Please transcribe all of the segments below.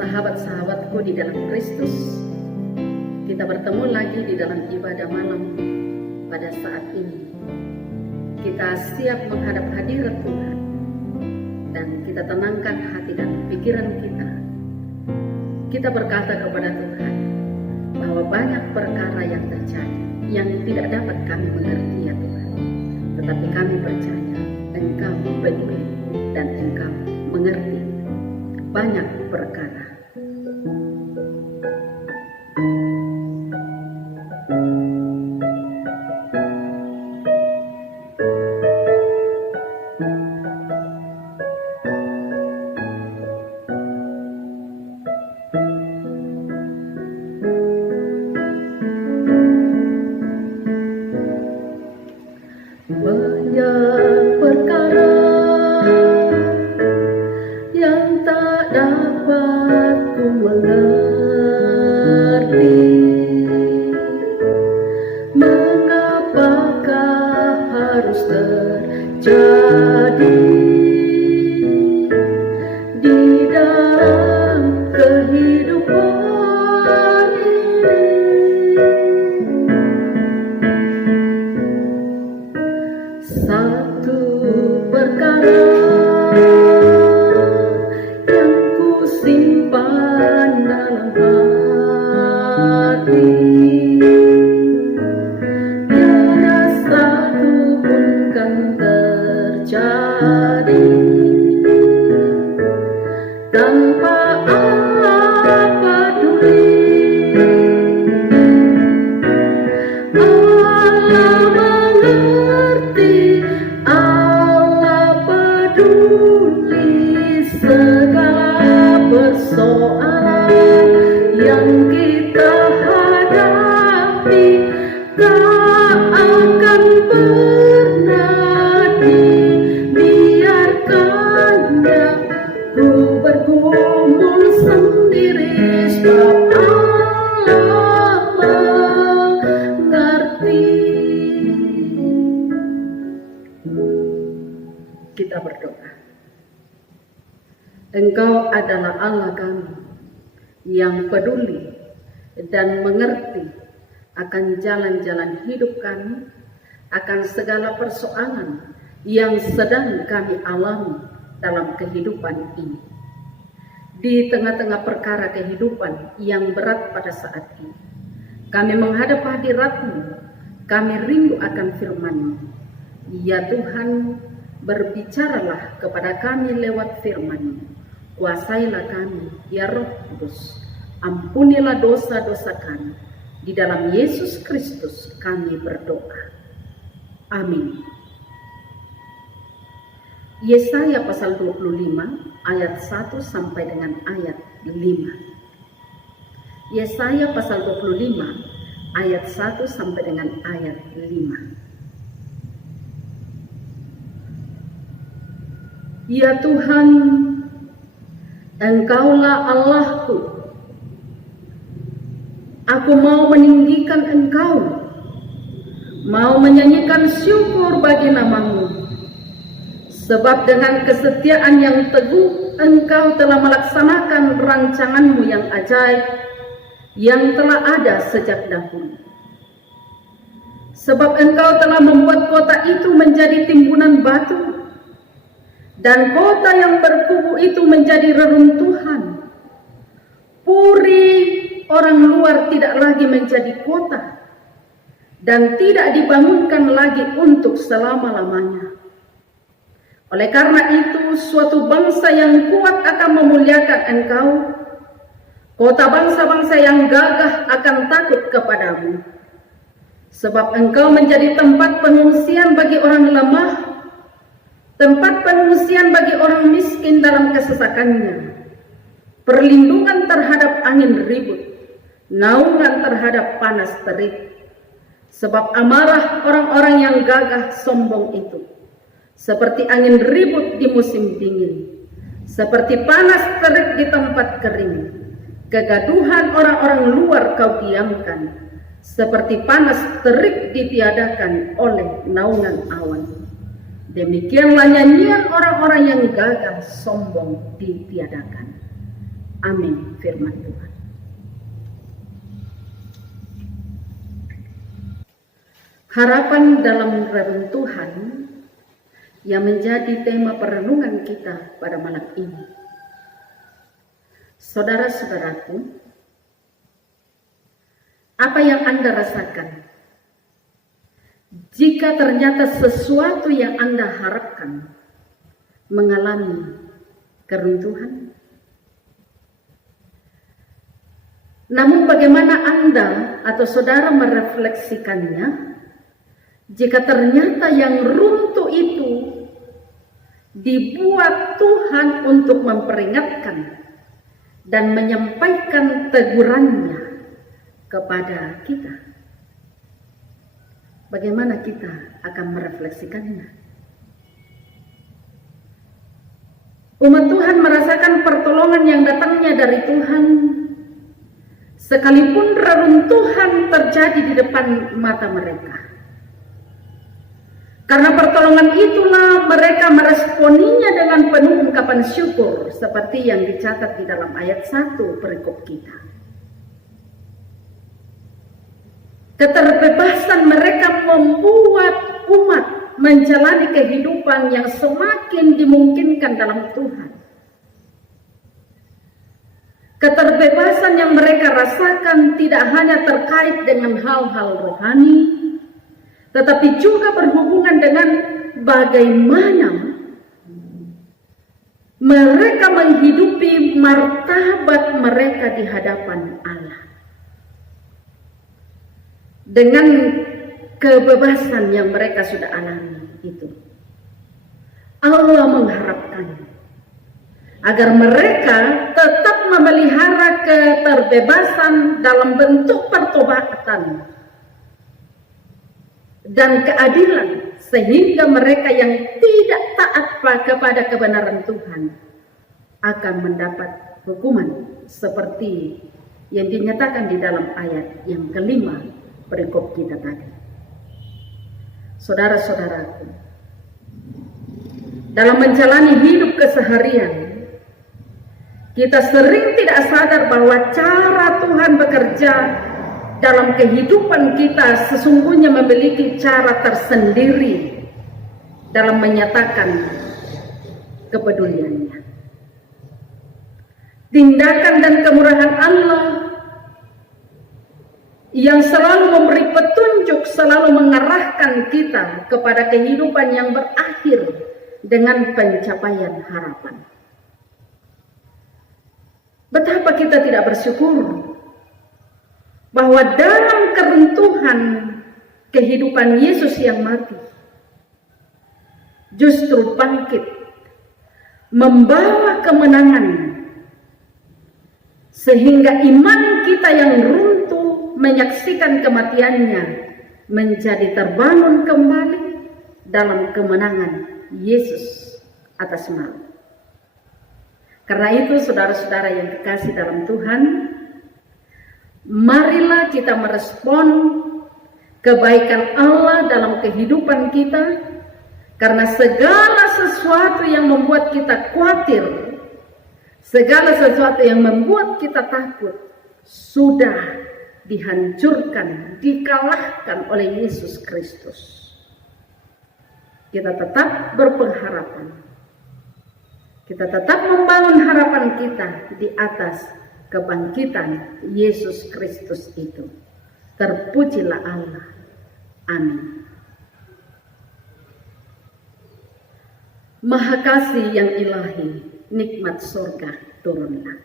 sahabat-sahabatku di dalam Kristus. Kita bertemu lagi di dalam ibadah malam pada saat ini. Kita siap menghadap hadirat Tuhan dan kita tenangkan hati dan pikiran kita. Kita berkata kepada Tuhan bahwa banyak perkara yang terjadi yang tidak dapat kami mengerti ya Tuhan. Tetapi kami percaya Engkau peduli dan Engkau mengerti banyak perkara. Banyak perkara yang tak dapat ku mengerti. Mengapakah harus terjadi di dalam kehidupan ini? Satu perkara yang ku simpan dalam hati, tiada satu pun kan terjadi tanpa Allah peduli. Allah mengerti, Allah peduli segala persoalan yang kita hadapi. Tak akan pernah dibiarkannya ku bergumul sendiri, sebab Allah mengerti. Kita berdoa. Engkau adalah Allah kami yang peduli dan mengerti akan jalan-jalan hidup kami, akan segala persoalan yang sedang kami alami dalam kehidupan ini. Di tengah-tengah perkara kehidupan yang berat pada saat ini, kami menghadap hadirat-Mu, kami rindu akan firman-Mu. Ya Tuhan, berbicaralah kepada kami lewat firman-Mu. Kuasailah kami, ya Roh Kudus. Ampunilah dosa-dosa kami. Di dalam Yesus Kristus kami berdoa. Amin. Yesaya pasal 25 ayat 1 sampai dengan ayat 5. Yesaya pasal 25 ayat 1 sampai dengan ayat 5. Ya Tuhan, Engkaulah Allahku. Aku mau meninggikan Engkau, mau menyanyikan syukur bagi nama-Mu. Sebab dengan kesetiaan yang teguh, Engkau telah melaksanakan rancangan-Mu yang ajaib, yang telah ada sejak dahulu. Sebab Engkau telah membuat kota itu menjadi timbunan batu, dan kota yang berkubu itu menjadi reruntuhan. Puri orang luar tidak lagi menjadi kota, dan tidak dibangunkan lagi untuk selama-lamanya. Oleh karena itu, suatu bangsa yang kuat akan memuliakan Engkau. Kota bangsa-bangsa yang gagah akan takut kepadamu. Sebab Engkau menjadi tempat pengungsian bagi orang lemah, tempat pengungsian bagi orang miskin dalam kesesakannya, perlindungan terhadap angin ribut, naungan terhadap panas terik. Sebab amarah orang-orang yang gagah sombong itu seperti angin ribut di musim dingin, seperti panas terik di tempat kering. Kegaduhan orang-orang luar Kau diamkan, seperti panas terik ditiadakan oleh naungan awan. Demikianlah nyanyian orang-orang yang gagah sombong ditiadakan. Amin, firman Tuhan. Harapan dalam reruntuhan yang menjadi tema perenungan kita pada malam ini. Saudara-saudaraku, apa yang Anda rasakan jika ternyata sesuatu yang Anda harapkan mengalami keruntuhan? Namun bagaimana Anda atau saudara merefleksikannya jika ternyata yang runtuh itu dibuat Tuhan untuk memperingatkan dan menyampaikan tegurannya kepada kita? Bagaimana kita akan merefleksikannya? Umat Tuhan merasakan pertolongan yang datangnya dari Tuhan, sekalipun reruntuhan terjadi di depan mata mereka. Karena pertolongan itulah mereka meresponinya dengan penuh ungkapan syukur, seperti yang dicatat di dalam ayat 1 perikop kita. Keterbebasan mereka membuat umat menjalani kehidupan yang semakin dimungkinkan dalam Tuhan. Keterbebasan yang mereka rasakan tidak hanya terkait dengan hal-hal rohani, tetapi juga berhubungan dengan bagaimana mereka menghidupi martabat mereka di hadapan Allah. Dengan kebebasan yang mereka sudah alami itu, Allah mengharapkan agar mereka tetap memelihara keterbebasan dalam bentuk pertobatan dan keadilan, sehingga mereka yang tidak taat kepada kebenaran Tuhan akan mendapat hukuman seperti yang dinyatakan di dalam ayat yang kelima perikop kita tadi. Saudara-saudaraku, dalam menjalani hidup keseharian, kita sering tidak sadar bahwa cara Tuhan bekerja dalam kehidupan kita sesungguhnya memiliki cara tersendiri dalam menyatakan kepeduliannya. Tindakan dan kemurahan Allah yang selalu memberi petunjuk, selalu mengarahkan kita kepada kehidupan yang berakhir dengan pencapaian harapan. Betapa kita tidak bersyukur bahwa dalam keruntuhan kehidupan Yesus yang mati justru bangkit membawa kemenangan, sehingga iman kita yang runtuh menyaksikan kematiannya menjadi terbangun kembali dalam kemenangan Yesus atas maut. Karena itu saudara-saudara yang kekasih dalam Tuhan, marilah kita merespon kebaikan Allah dalam kehidupan kita, karena segala sesuatu yang membuat kita khawatir, segala sesuatu yang membuat kita takut, sudah dihancurkan, dikalahkan oleh Yesus Kristus. Kita tetap berpengharapan, kita tetap membangun harapan kita di atas kebangkitan Yesus Kristus itu. Terpujilah Allah. Amin. Maha kasih yang ilahi, nikmat surga turunlah.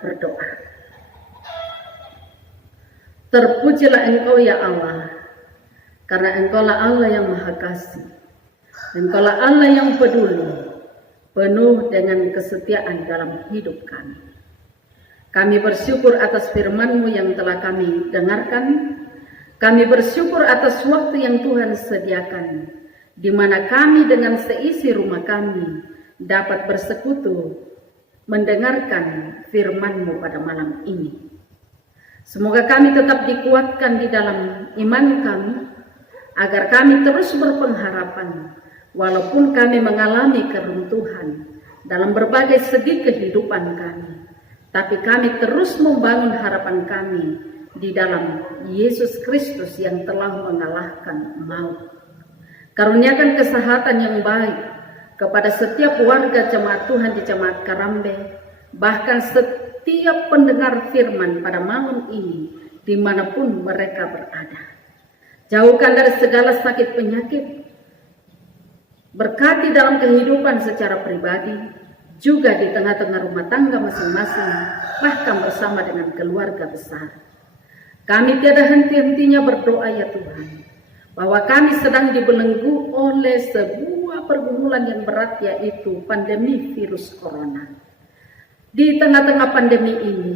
berdoa. Terpujilah Engkau ya Allah, karena Engkaulah Allah yang Maha Kasih. Engkaulah Allah yang peduli, penuh dengan kesetiaan dalam hidup kami. Kami bersyukur atas firman-Mu yang telah kami dengarkan. Kami bersyukur atas waktu yang Tuhan sediakan, di mana kami dengan seisi rumah kami dapat bersekutu mendengarkan firman-Mu pada malam ini. Semoga kami tetap dikuatkan di dalam iman kami, agar kami terus berpengharapan, walaupun kami mengalami keruntuhan dalam berbagai segi kehidupan kami. Tapi kami terus membangun harapan kami di dalam Yesus Kristus yang telah mengalahkan maut. Karuniakan kesehatan yang baik kepada setiap warga jemaat Tuhan di Jemaat Karambe, bahkan setiap pendengar firman pada malam ini dimanapun mereka berada. Jauhkan dari segala sakit penyakit, berkati dalam kehidupan secara pribadi, juga di tengah-tengah rumah tangga masing-masing, bahkan bersama dengan keluarga besar. Kami tiada henti-hentinya berdoa ya Tuhan, bahwa kami sedang dibelenggu oleh sebuah pergumulan yang berat, yaitu pandemi virus corona. Di tengah-tengah pandemi ini,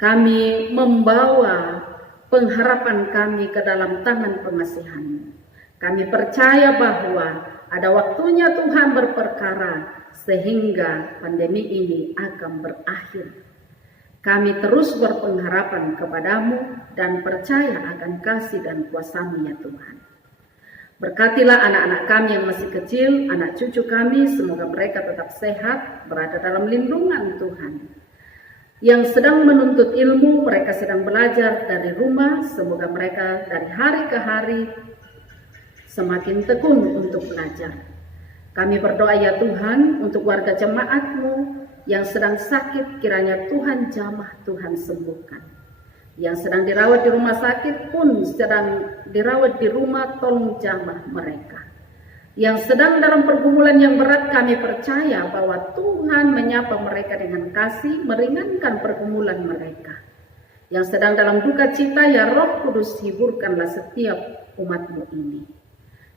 kami membawa pengharapan kami ke dalam tangan pengasihan. Kami percaya bahwa ada waktunya Tuhan berperkara sehingga pandemi ini akan berakhir. Kami terus berpengharapan kepadamu dan percaya akan kasih dan kuasa-Mu ya Tuhan. Berkatilah anak-anak kami yang masih kecil, anak cucu kami, semoga mereka tetap sehat, berada dalam lindungan Tuhan. Yang sedang menuntut ilmu, mereka sedang belajar dari rumah, semoga mereka dari hari ke hari semakin tekun untuk belajar. Kami berdoa ya Tuhan untuk warga jemaat-Mu yang sedang sakit, kiranya Tuhan jamah, Tuhan sembuhkan. Yang sedang dirawat di rumah sakit pun sedang dirawat di rumah, tolong jamah mereka. Yang sedang dalam pergumulan yang berat, kami percaya bahwa Tuhan menyapa mereka dengan kasih, meringankan pergumulan mereka. Yang sedang dalam duka cita, ya Roh Kudus, hiburkanlah setiap umat-Mu ini.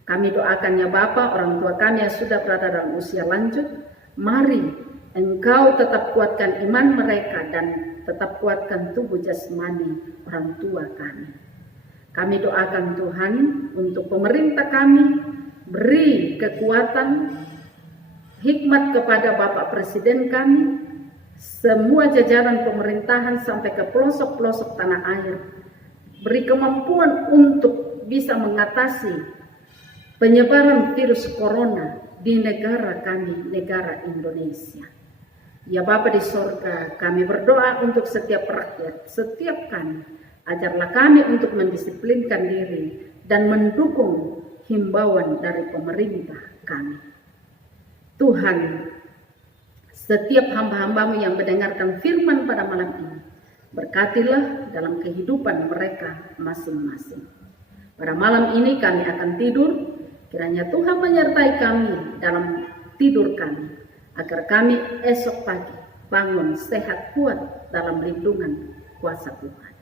Kami doakan ya Bapa, orang tua kami yang sudah berada dalam usia lanjut, mari Engkau tetap kuatkan iman mereka dan tetap kuatkan tubuh jasmani orang tua kami. Kami doakan Tuhan untuk pemerintah kami, beri kekuatan, hikmat kepada Bapak Presiden kami, semua jajaran pemerintahan sampai ke pelosok-pelosok tanah air. Beri kemampuan untuk bisa mengatasi penyebaran virus corona di negara kami, negara Indonesia. Ya Bapa di sorga, kami berdoa untuk setiap rakyat, setiap kami, ajarlah kami untuk mendisiplinkan diri dan mendukung himbauan dari pemerintah kami. Tuhan, setiap hamba-hamba-Mu yang mendengarkan firman pada malam ini, berkatilah dalam kehidupan mereka masing-masing. Pada malam ini kami akan tidur, kiranya Tuhan menyertai kami dalam tidur kami, agar kami esok pagi bangun sehat kuat dalam lindungan kuasa Tuhan.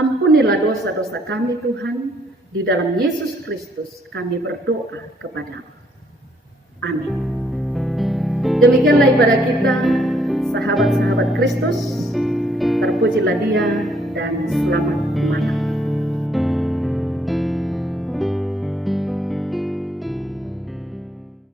Ampunilah dosa-dosa kami Tuhan, di dalam Yesus Kristus kami berdoa kepadamu. Amin. Demikianlah ibadah kita, sahabat-sahabat Kristus. Terpujilah Dia dan selamat malam.